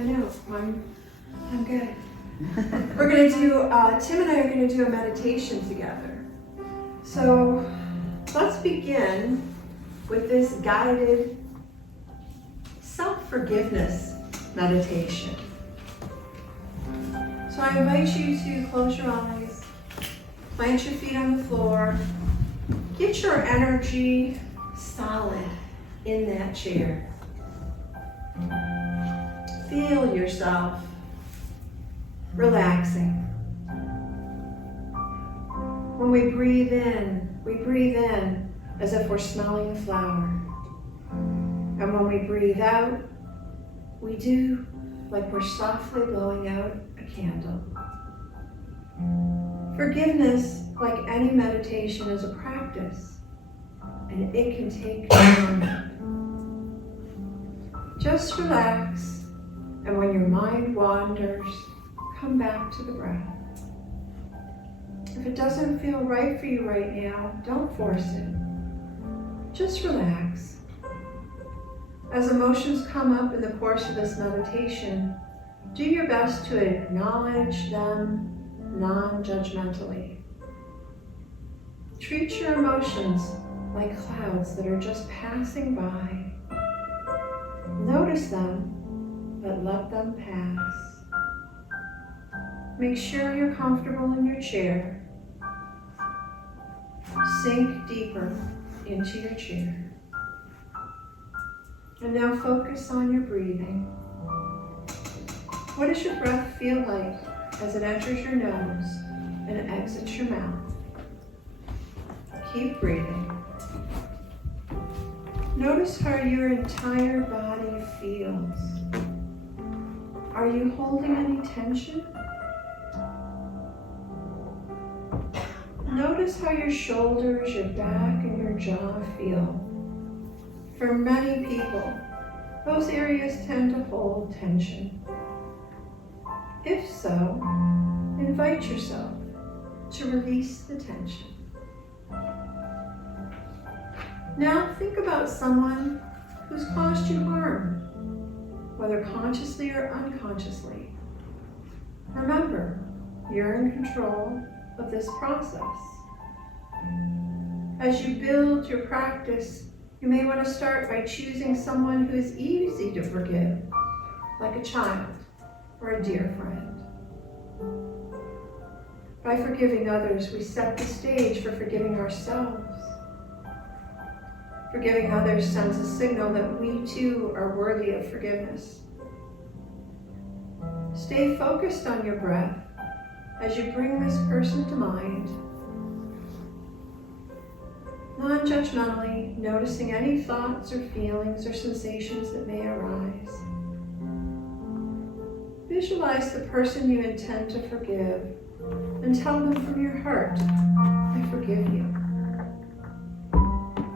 I know, I'm good. We're going to do, Tim and I are going to do a meditation together. So let's begin with this guided self-forgiveness meditation. So I invite you to close your eyes, plant your feet on the floor, get your energy solid in that chair. Feel yourself relaxing. When we breathe in as if we're smelling a flower. And when we breathe out, we do like we're softly blowing out a candle. Forgiveness, like any meditation, is a practice, and it can take time. Just relax, and when your mind wanders, come back to the breath. If it doesn't feel right for you right now, don't force it. Just relax. As emotions come up in the course of this meditation, do your best to acknowledge them non-judgmentally. Treat your emotions like clouds that are just passing by. Notice them, but let them pass. Make sure you're comfortable in your chair. Sink deeper into your chair. And now focus on your breathing. What does your breath feel like as it enters your nose and exits your mouth? Keep breathing. Notice how your entire body feels. Are you holding any tension? Notice how your shoulders, your back, and your jaw feel. For many people, those areas tend to hold tension. If so, invite yourself to release the tension. Now think about someone who's caused you harm, whether consciously or unconsciously. Remember, you're in control of this process. As you build your practice, you may want to start by choosing someone who is easy to forgive, like a child or a dear friend. By forgiving others, we set the stage for forgiving ourselves. Forgiving others sends a signal that we too are worthy of forgiveness. Stay focused on your breath as you bring this person to mind. Non-judgmentally, noticing any thoughts or feelings or sensations that may arise. Visualize the person you intend to forgive and tell them from your heart, I forgive you.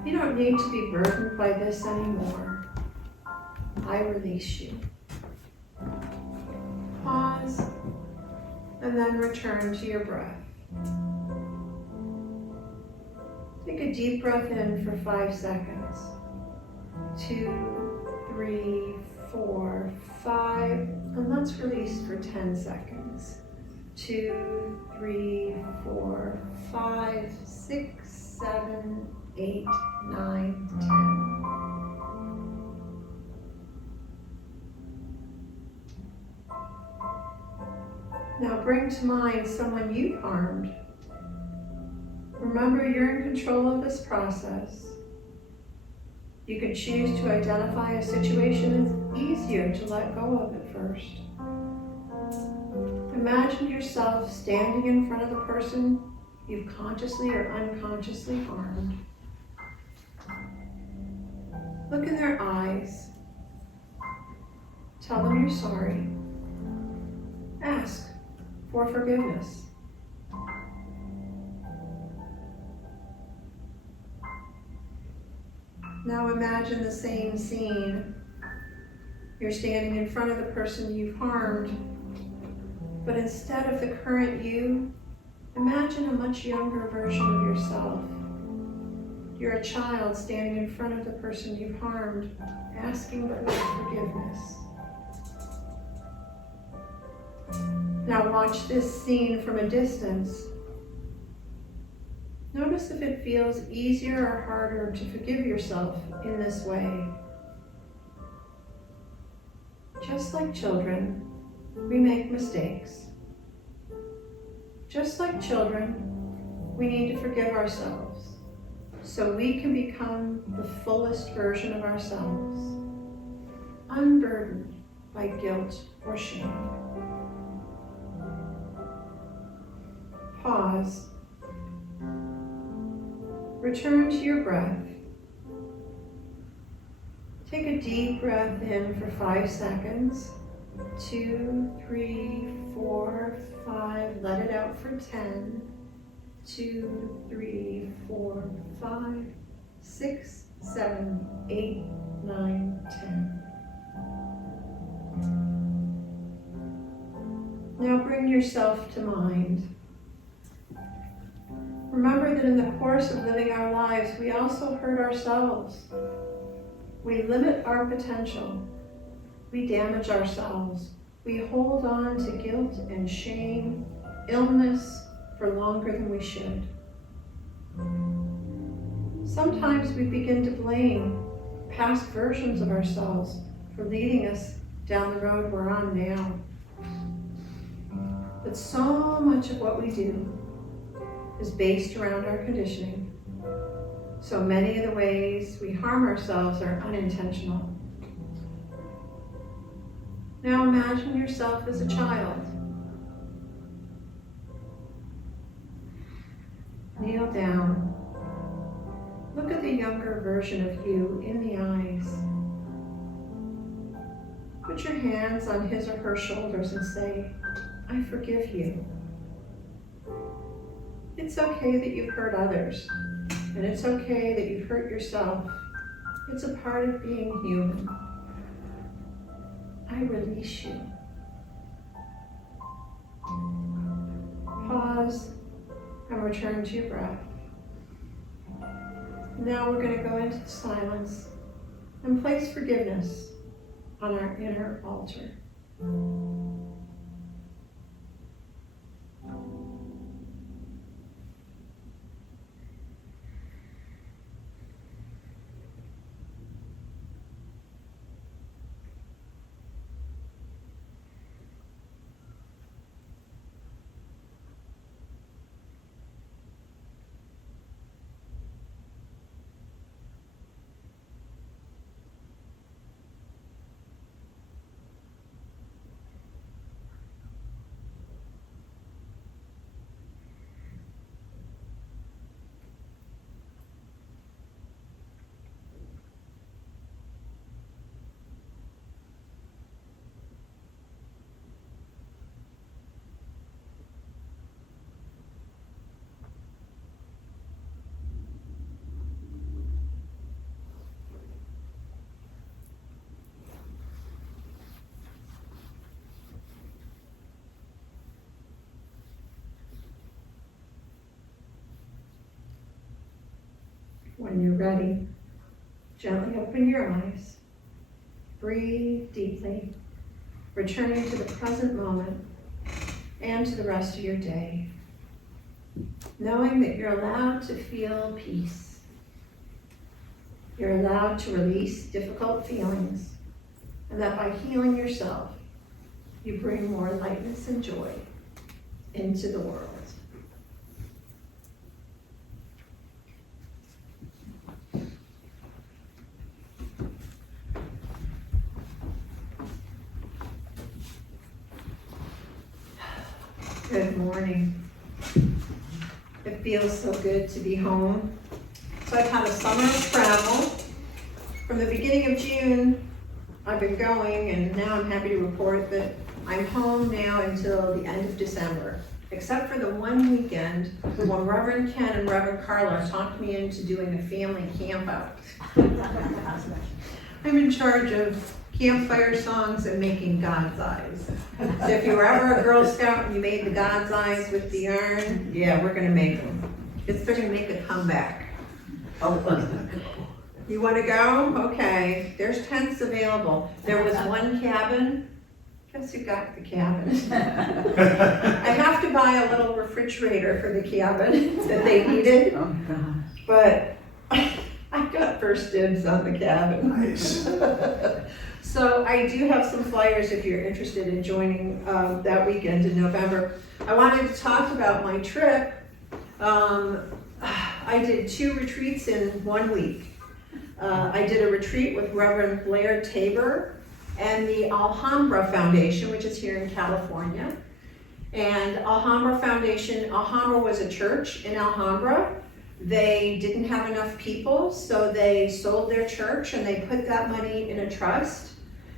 You don't need to be burdened by this anymore. I release you. Pause and then return to your breath. Take a deep breath in for 5 seconds. 2, 3, 4, 5, and let's release for 10 seconds. 2, 3, 4, 5, 6, 7, 8, 9, 10. Now bring to mind someone you harmed. Remember, you're in control of this process. You can choose to identify a situation as easier to let go of at first. Imagine yourself standing in front of the person you've consciously or unconsciously harmed. Look in their eyes. Tell them you're sorry. Ask for forgiveness. Now imagine the same scene. You're standing in front of the person you've harmed, but instead of the current you, imagine a much younger version of yourself. You're a child standing in front of the person you've harmed, asking for forgiveness. Now watch this scene from a distance. Notice if it feels easier or harder to forgive yourself in this way. Just like children, we make mistakes. Just like children, we need to forgive ourselves so we can become the fullest version of ourselves, unburdened by guilt or shame. Pause. Return to your breath. Take a deep breath in for 5 seconds. 2, 3, 4, 5. Let it out for 10. 2, 3, 4, 5, 6, 7, 8, 9, 10. Now bring yourself to mind. Remember that in the course of living our lives, we also hurt ourselves. We limit our potential. We damage ourselves. We hold on to guilt and shame, illness for longer than we should. Sometimes we begin to blame past versions of ourselves for leading us down the road we're on now. But so much of what we do is based around our conditioning. So many of the ways we harm ourselves are unintentional. Now imagine yourself as a child. Kneel down. Look at the younger version of you in the eyes. Put your hands on his or her shoulders and say, I forgive you. It's okay that you've hurt others, and it's okay that you've hurt yourself. It's a part of being human. I release you. Pause and return to your breath. Now we're going to go into silence and place forgiveness on our inner altar. When you're ready, gently open your eyes. Breathe deeply, returning to the present moment and to the rest of your day. Knowing that you're allowed to feel peace. You're allowed to release difficult feelings, and that by healing yourself, you bring more lightness and joy into the world. Good morning. It feels so good to be home. So I've had a summer of travel. From the beginning of June, I've been going, and now I'm happy to report that I'm home now until the end of December, except for the one weekend when Reverend Ken and Reverend Carla talked me into doing a family camp out. I'm in charge of campfire songs and making God's eyes. So if you were ever a Girl Scout and you made the God's eyes with the yarn, yeah, we're gonna make them. They're gonna make a comeback. You wanna go? Okay, there's tents available. There was one cabin Guess who got the cabin? I have to buy a little refrigerator for the cabin that they needed, Oh, God. but I got first dibs on the cabin. Nice. So I do have some flyers if you're interested in joining that weekend in November. I wanted to talk about my trip. I did 2 retreats in 1 week. I did a retreat with Reverend Blair Tabor and the Alhambra Foundation, which is here in California. And Alhambra Foundation, Alhambra was a church in Alhambra. They didn't have enough people, so they sold their church and they put that money in a trust.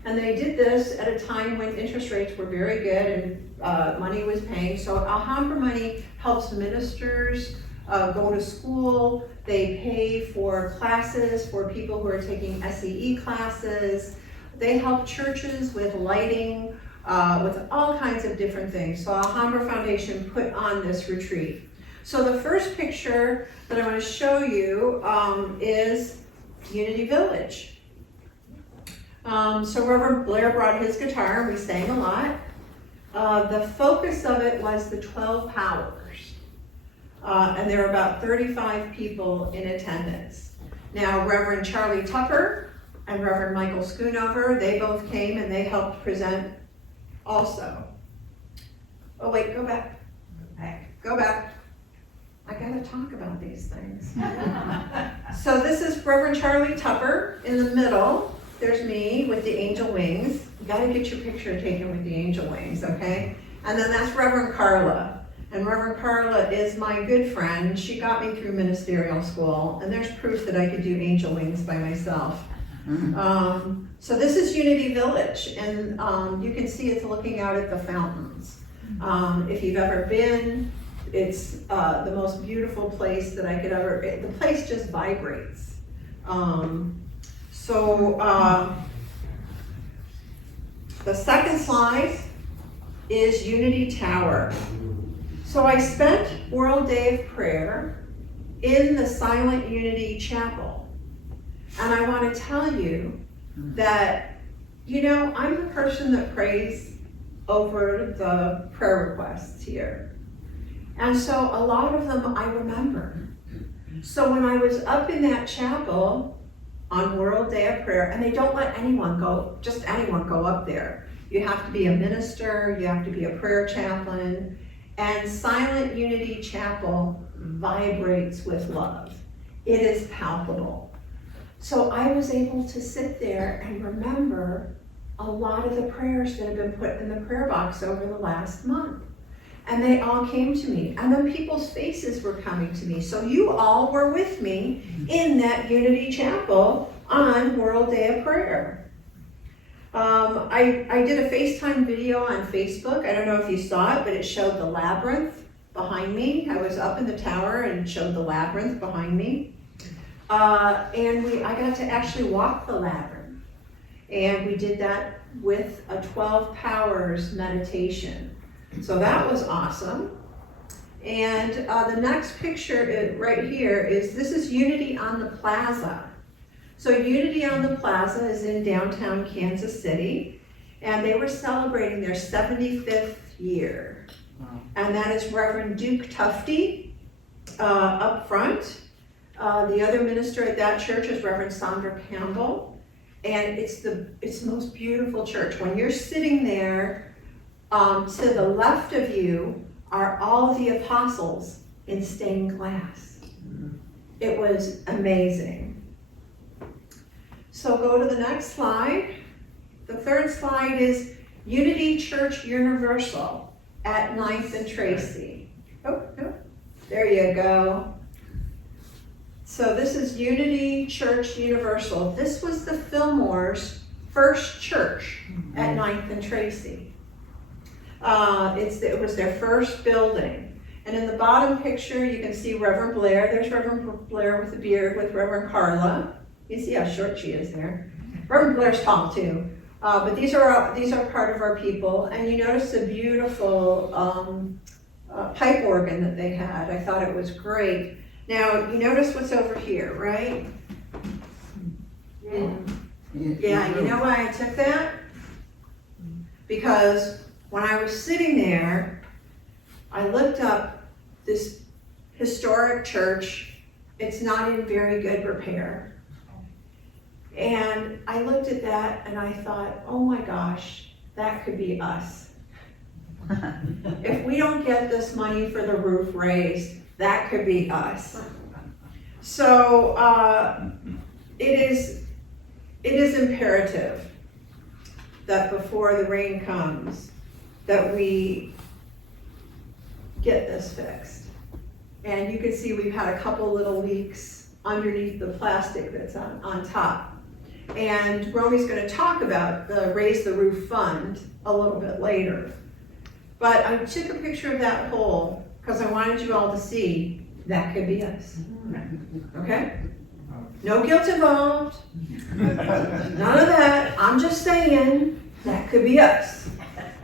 And they did this at a time when interest rates were very good and money was paying. So Alhambra money helps ministers go to school. They pay for classes for people who are taking SEE classes. They help churches with lighting, with all kinds of different things. So Alhambra Foundation put on this retreat. So the first picture that I want to show you is Unity Village. So Reverend Blair brought his guitar and we sang a lot. The focus of it was the 12 Powers. And there were about 35 people in attendance. Now Reverend Charlie Tupper and Reverend Michael Schoonover, they both came and they helped present also. Oh wait, go back. Go back. I gotta talk about these things. So this is Reverend Charlie Tupper in the middle. There's me with the angel wings. You gotta get your picture taken with the angel wings, okay? And then that's Reverend Carla. And Reverend Carla is my good friend. She got me through ministerial school, and there's proof that I could do angel wings by myself. So this is Unity Village, and you can see it's looking out at the fountains. If you've ever been, it's the most beautiful place that I could ever, the place just vibrates. The second slide is Unity Tower. So I spent World Day of Prayer in the Silent Unity Chapel. And I want to tell you that, you know, I'm the person that prays over the prayer requests here. And so a lot of them I remember. So when I was up in that chapel on World Day of Prayer, and they don't let anyone go, just anyone go up there. You have to be a minister, you have to be a prayer chaplain, and Silent Unity Chapel vibrates with love. It is palpable. So I was able to sit there and remember a lot of the prayers that have been put in the prayer box over the last month. And they all came to me, and then people's faces were coming to me. So you all were with me in that Unity Chapel on World Day of Prayer. I did a FaceTime video on Facebook. I don't know if you saw it, but it showed the labyrinth behind me. I was up in the tower and showed the labyrinth behind me. And I got to actually walk the labyrinth. And we did that with a 12 Powers meditation. So that was awesome. And the next picture right here is, this is Unity on the Plaza. So Unity on the Plaza is in downtown Kansas City, and they were celebrating their 75th year. Wow. And that is Reverend Duke Tufty up front. The other minister at that church is Reverend Sandra Campbell. And it's the most beautiful church. When you're sitting there, to the left of you are all the apostles in stained glass. It was amazing. So go to the next slide. The third slide is Unity Church Universal at 9th and Tracy. Oh, there you go. So this is Unity Church Universal. This was the Fillmore's first church at 9th and Tracy. It was their first building. And in the bottom picture, you can see Reverend Blair. There's Reverend Blair with the beard with Reverend Carla. You see how short she is there. Reverend Blair's tall too. But these are part of our people. And you notice the beautiful pipe organ that they had. I thought it was great. Now, you notice what's over here, right? Yeah, you know why I took that? because when I was sitting there, I looked up this historic church. It's not in very good repair. And I looked at that and I thought, oh my gosh, that could be us. If we don't get this money for the roof raised, that could be us. So it is imperative that before the rain comes, that we get this fixed. And you can see we've had a couple little leaks underneath the plastic that's on top. And Romy's gonna talk about the Raise the Roof Fund a little bit later. But I took a picture of that hole because I wanted you all to see that could be us. Okay? No guilt involved. None of that. I'm just saying that could be us.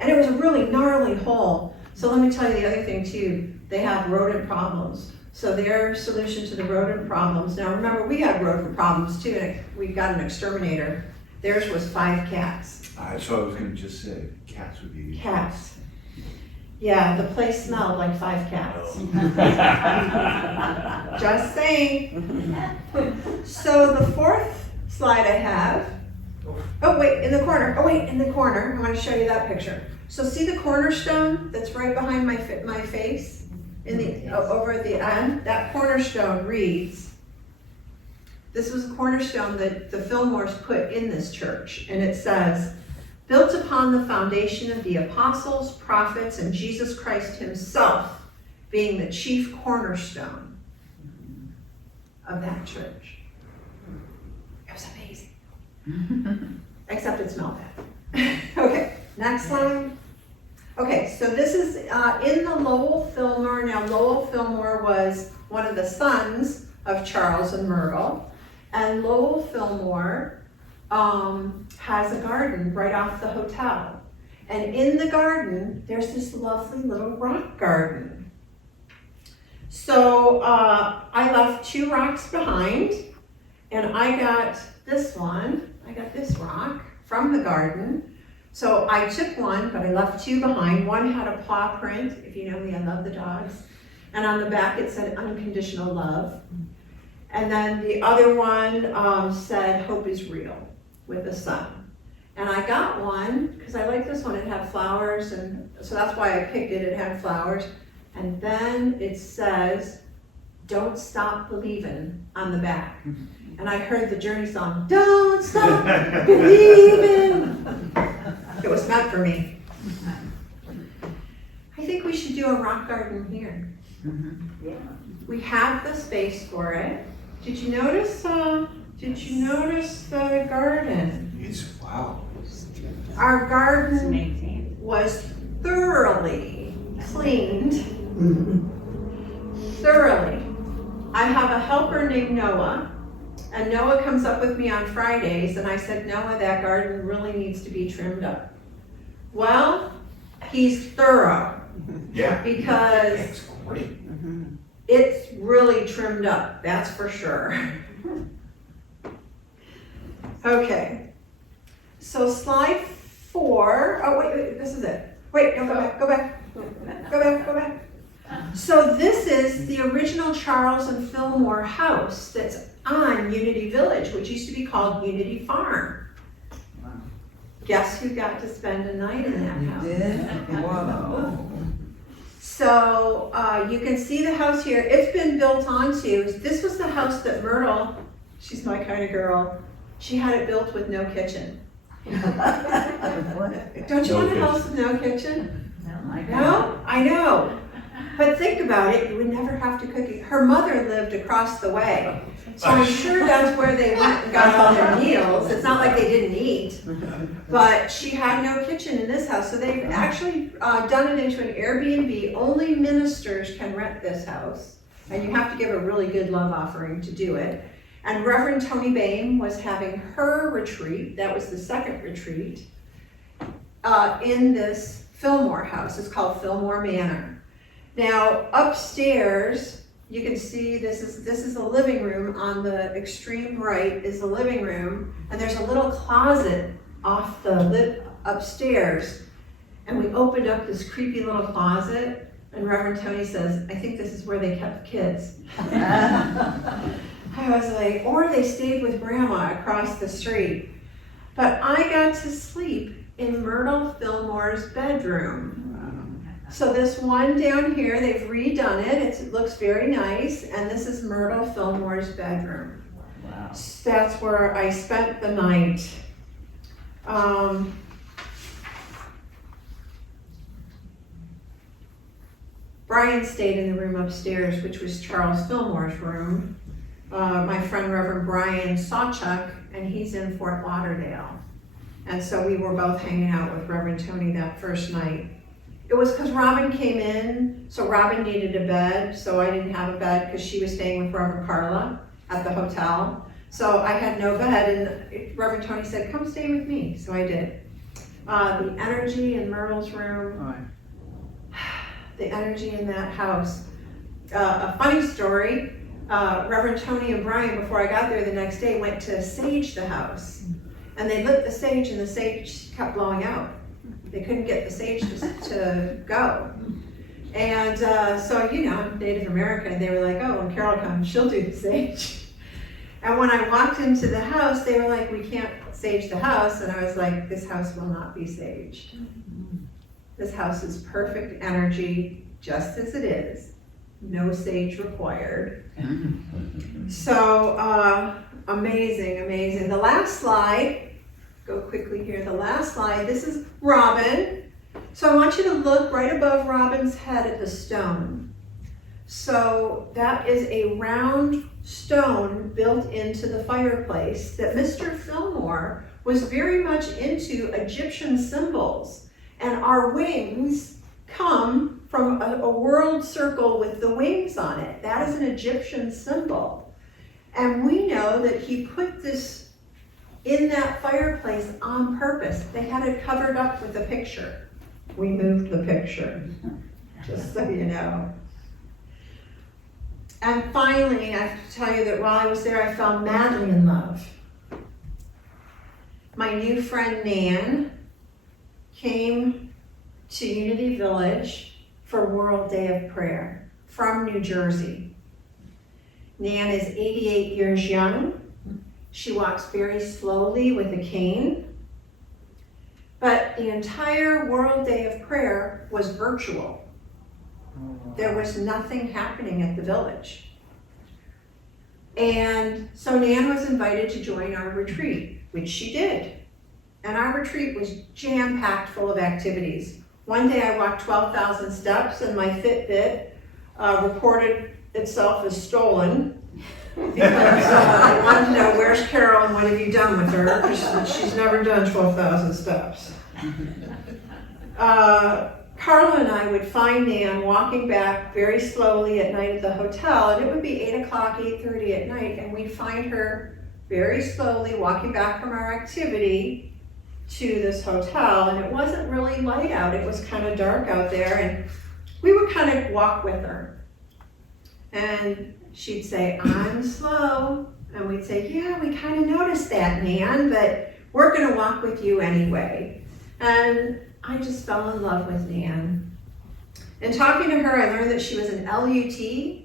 And it was a really gnarly hole. So let me tell you the other thing too. They have rodent problems. So their solution to the rodent problems, now remember we had rodent problems too, and we got an exterminator. Theirs was 5 cats. That's what I was gonna just say, cats would be. Cats. Yeah, the place smelled like 5 cats. Just saying. So the 4th slide I have, oh wait, in the corner, I want to show you that picture. So see the cornerstone that's right behind my face, in the over at the end? That cornerstone reads, this was a cornerstone that the Fillmores put in this church, and it says, built upon the foundation of the apostles, prophets, and Jesus Christ himself being the chief cornerstone of that church. It was amazing. Except it smelled bad. Okay, next slide. Okay, so this is in the Lowell Fillmore. Now Lowell Fillmore was one of the sons of Charles and Myrtle. And Lowell Fillmore has a garden right off the hotel. And in the garden, there's this lovely little rock garden. So I left 2 rocks behind, and I got this one. I got this rock from the garden. So I took one, but I left 2 behind. One had a paw print. If you know me, I love the dogs. And on the back it said unconditional love. And then the other one said hope is real, with the sun. And I got one because I like this one. It had flowers, and so that's why I picked it. It had flowers. And then it says, don't stop believing on the back. And I heard the Journey song, don't stop believing. It was meant for me. I think we should do a rock garden here. Yeah. We have the space for it. Did you notice the garden? It's, wow. Our It's garden maintained. was thoroughly cleaned. Thoroughly. I have a helper named Noah, and Noah comes up with me on Fridays, and I said, Noah, that garden really needs to be trimmed up. Well, he's thorough. Yeah. Because It's great. it's really trimmed up, that's for sure. Okay, so slide 4. Oh wait, this is it. Wait, no, go back. So this is the original Charles and Fillmore house that's on Unity Village, which used to be called Unity Farm. Wow. Guess who got to spend a night in that house? Wow. So you can see the house here. It's been built onto, this was the house that Myrtle, she's my kind of girl, she had it built with no kitchen. Don't you want a house with no kitchen? No? I know. But think about it, you would never have to cook it. Her mother lived across the way. So I'm sure that's where they went and got all their meals. It's not like they didn't eat. But she had no kitchen in this house. So they've actually done it into an Airbnb. Only ministers can rent this house. And you have to give a really good love offering to do it. And Reverend Tony Bain was having her retreat. That was the second retreat in this Fillmore house. It's called Fillmore Manor. Now upstairs, you can see this is the living room. On the extreme right is the living room, and there's a little closet off the upstairs. And we opened up this creepy little closet, and Reverend Tony says, I think this is where they kept the kids. I was like, or they stayed with Grandma across the street. But I got to sleep in Myrtle Fillmore's bedroom. So this one down here, they've redone it. It looks very nice. And this is Myrtle Fillmore's bedroom. Wow. So that's where I spent the night. Brian stayed in the room upstairs, which was Charles Fillmore's room. My friend Reverend Brian saw Chuck, and he's in Fort Lauderdale. And so we were both hanging out with Reverend Tony that first night. It was because Robin came in, so Robin needed a bed, so I didn't have a bed because she was staying with Reverend Carla at the hotel. So I had no bed, and Reverend Tony said, come stay with me, so I did. The energy in Myrtle's room, the energy in that house. A funny story, Reverend Tony and Brian, before I got there the next day, went to sage the house. And they lit the sage, and the sage kept blowing out. They couldn't get the sage to go. And so, you know, I'm Native American, they were like, oh, when Karol comes, she'll do the sage. And when I walked into the house, they were like, we can't sage the house. And I was like, this house will not be saged. This house is perfect energy, just as it is. No sage required. So, amazing, amazing. The last slide, go quickly here, the last slide, this is Robin. So I want you to look right above Robin's head at the stone. So that is a round stone built into the fireplace that Mr. Fillmore was very much into Egyptian symbols. And our wings come from a world circle with the wings on it. That is an Egyptian symbol. And we know that he put this in that fireplace on purpose. They had it covered up with a picture. We moved the picture, just so you know. And finally, I have to tell you that while I was there, I fell madly in love. My new friend Nan came to Unity Village for World Day of Prayer from New Jersey. Nan is 88 years young. She walks very slowly with a cane. But the entire World Day of Prayer was virtual. There was nothing happening at the village. And so Nan was invited to join our retreat, which she did. And our retreat was jam-packed full of activities. One day I walked 12,000 steps and my Fitbit reported itself as stolen because I wanted to know, where's Karol and what have you done with her? Because she's never done 12,000 steps. Carla and I would find Nan walking back very slowly at night at the hotel, and it would be 8 o'clock, 8:30 at night, and we'd find her very slowly walking back from our activity to this hotel, and it wasn't really light out, it was kind of dark out there, and we would kind of walk with her. And she'd say, I'm slow, and we'd say, yeah, we kind of noticed that, Nan, but we're gonna walk with you anyway. And I just fell in love with Nan. And talking to her, I learned that she was an LUT,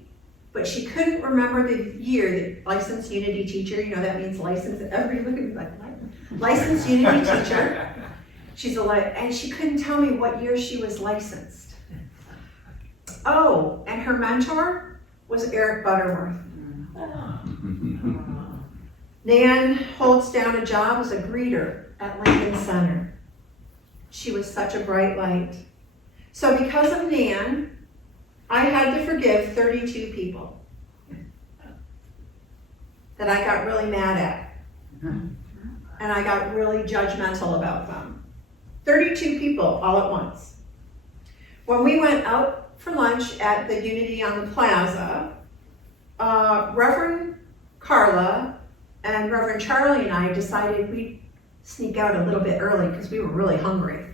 but she couldn't remember the year, the licensed Unity teacher, you know, that means licensed, everybody like, licensed Unity teacher. And she couldn't tell me what year she was licensed. Oh, and her mentor was Eric Butterworth. Nan holds down a job as a greeter at Lincoln Center. She was such a bright light. So because of Nan, I had to forgive 32 people that I got really mad at. And I got really judgmental about them. 32 people all at once. When we went out for lunch at the Unity on the Plaza, Reverend Carla and Reverend Charlie and I decided we'd sneak out a little bit early because we were really hungry.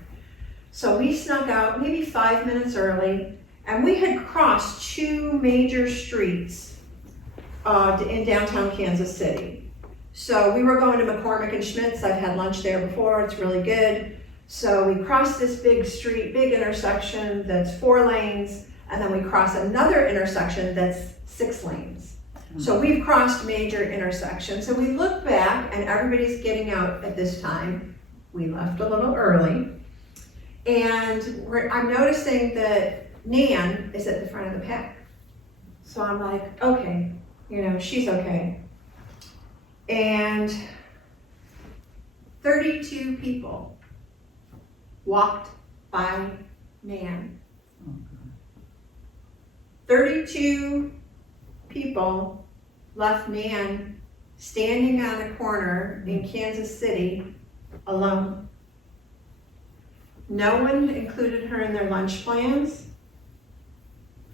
So we snuck out maybe 5 minutes early, and we had crossed 2 major streets in downtown Kansas City. So we were going to McCormick and Schmidt's. I've had lunch there before, it's really good. So we cross this big street, big intersection that's 4 lanes, and then we cross another intersection that's 6 lanes. So we've crossed major intersections, and we look back and everybody's getting out at this time. We left a little early. And I'm noticing that Nan is at the front of the pack. So I'm like, okay, she's okay. And 32 people walked by Nan. 32 people left Nan standing on a corner in Kansas City alone. No one included her in their lunch plans.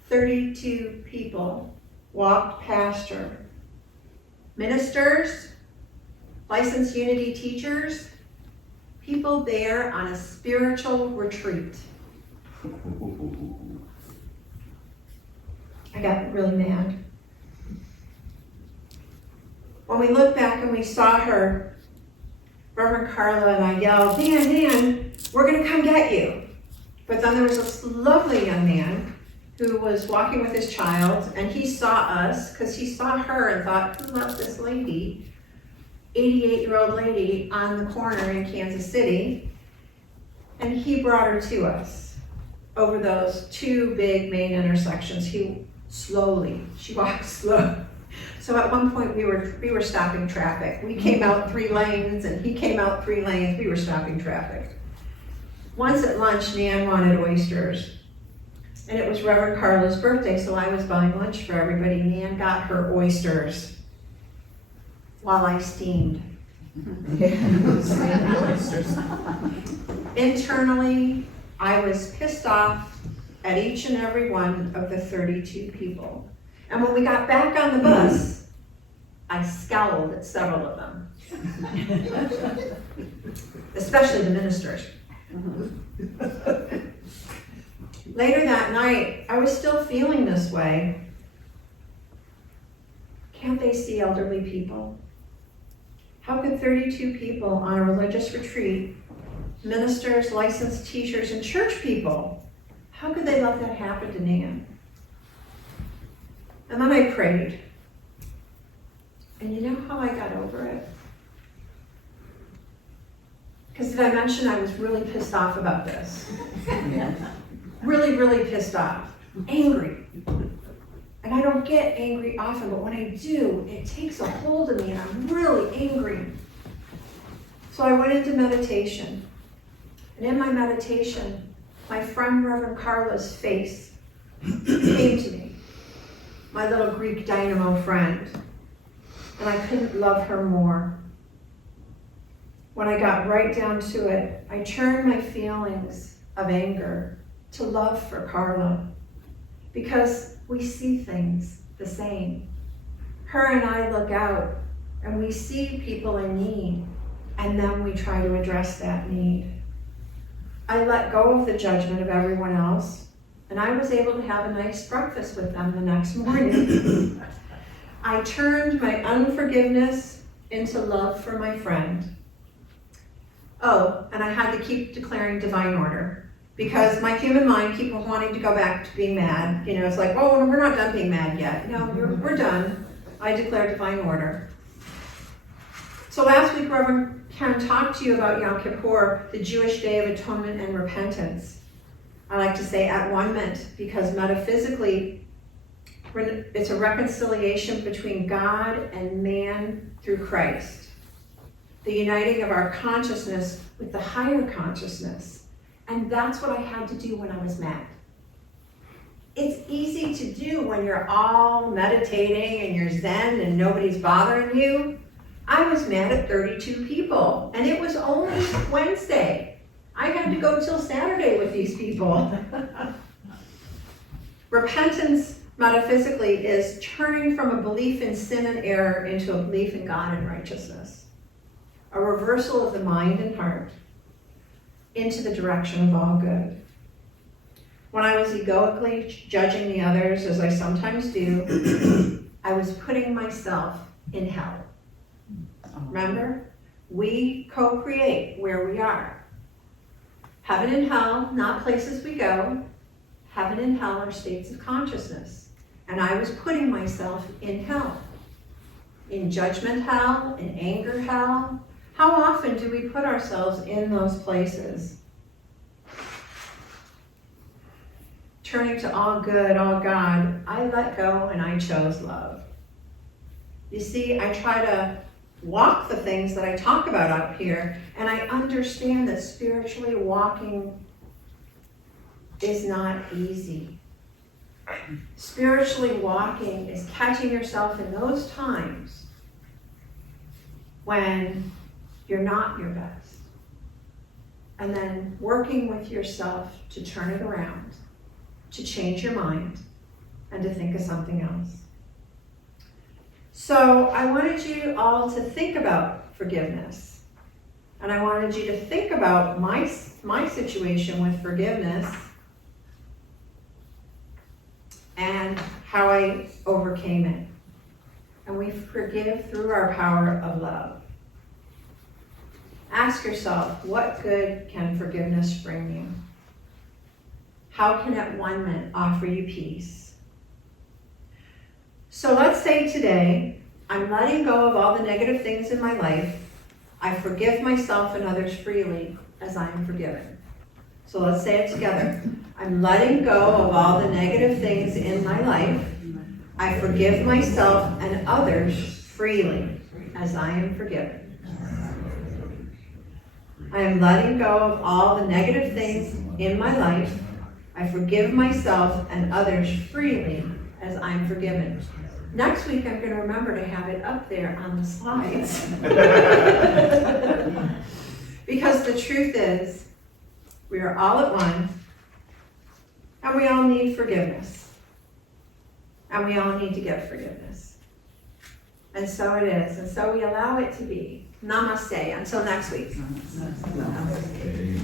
32 people walked past her. Ministers, licensed Unity teachers, people there on a spiritual retreat. I got really mad. When we looked back and we saw her, Reverend Carla and I yelled, Nan, we're gonna come get you. But then there was this lovely young man who was walking with his child, and he saw us, because he saw her and thought, who left this lady, 88-year-old lady, on the corner in Kansas City? And he brought her to us over those 2 big main intersections. She walked slow. So at one point we were stopping traffic. We came out 3 lanes and he came out 3 lanes. We were stopping traffic. Once at lunch, Nan wanted oysters. And it was Reverend Carla's birthday, so I was buying lunch for everybody. Nan got her oysters while I steamed. Internally, I was pissed off at each and every one of the 32 people. And when we got back on the bus, I scowled at several of them. Especially the ministers. Later that night, I was still feeling this way. Can't they see elderly people? How could 32 people on a religious retreat, ministers, licensed teachers, and church people, how could they let that happen to Nan? And then I prayed. And you know how I got over it? Because did I mention I was really pissed off about this? Really, really pissed off. Angry. And I don't get angry often, but when I do, it takes a hold of me and I'm really angry. So I went into meditation. And in my meditation, my friend Reverend Carla's face came to me. My little Greek dynamo friend. And I couldn't love her more. When I got right down to it, I turned my feelings of anger to love for Carla. Because we see things the same. Her and I look out and we see people in need, and then we try to address that need. I let go of the judgment of everyone else, and I was able to have a nice breakfast with them the next morning. I turned my unforgiveness into love for my friend. Oh, and I had to keep declaring divine order. Because my human mind keeps wanting to go back to being mad. It's like, oh, we're not done being mad yet. No, we're done. I declare divine order. So last week, Reverend Ken talked to you about Yom Kippur, the Jewish Day of Atonement and Repentance. I like to say at one ment, because metaphysically, it's a reconciliation between God and man through Christ. The uniting of our consciousness with the higher consciousness. And that's what I had to do when I was mad. It's easy to do when you're all meditating and you're zen and nobody's bothering you. I was mad at 32 people, and it was only Wednesday. I had to go till Saturday with these people. Repentance, metaphysically, is turning from a belief in sin and error into a belief in God and righteousness. A reversal of the mind and heart into the direction of all good. When I was egoically judging the others, as I sometimes do, I was putting myself in hell. Remember? We co-create where we are. Heaven and hell, not places we go. Heaven and hell are states of consciousness. And I was putting myself in hell. In judgment hell, in anger hell. How often do we put ourselves in those places? Turning to all good, all God, I let go and I chose love. You see, I try to walk the things that I talk about up here, and I understand that spiritually walking is not easy. Spiritually walking is catching yourself in those times when you're not your best, and then working with yourself to turn it around, to change your mind, and to think of something else. So I wanted you all to think about forgiveness. And I wanted you to think about my situation with forgiveness and how I overcame it. And we forgive through our power of love. Ask yourself, what good can forgiveness bring you? How can at one minute offer you peace? So let's say today, I'm letting go of all the negative things in my life. I forgive myself and others freely as I am forgiven. So let's say it together. I'm letting go of all the negative things in my life. I forgive myself and others freely as I am forgiven. I am letting go of all the negative things in my life. I forgive myself and others freely as I'm forgiven. Next week, I'm going to remember to have it up there on the slides. Because the truth is, we are all at one, and we all need forgiveness. And we all need to get forgiveness. And so it is, and so we allow it to be. Namaste. Until next week. Namaste.